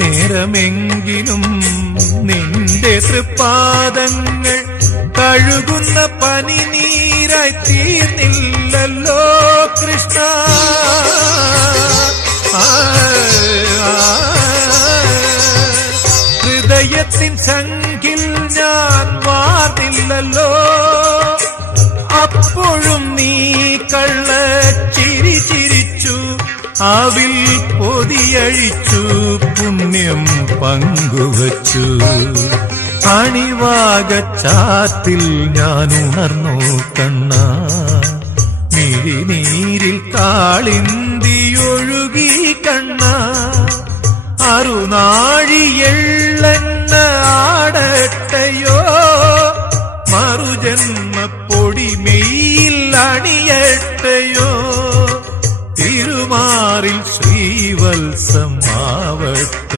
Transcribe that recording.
നേരമെങ്കിലും നിന്റെ തൃപ്പാദങ്ങൾ കഴുകുന്ന പനിനീരായി തീർന്നില്ലല്ലോ കൃഷ്ണ. ഹൃദയത്തിൻ സംഖിൽ ഞാൻ വാർന്നില്ലല്ലോ, അപ്പോഴും നീ കള്ളച്ചിരി ചിരിച്ചു, അവിൽ പൊതിയഴിച്ചു, പുണ്യം പങ്കുവച്ചു. അണിവാകച്ചാത്തിൽ ഞാൻ ഉണർന്നു കണ്ണ, മിഴിനീരിൽ കാളിന്തിയൊഴുകി കണ്ണ. അറുനാഴിയെള്ളെണ്ണ ആടട്ടയോ, മറുജന്മപ്പൊടി മെയ്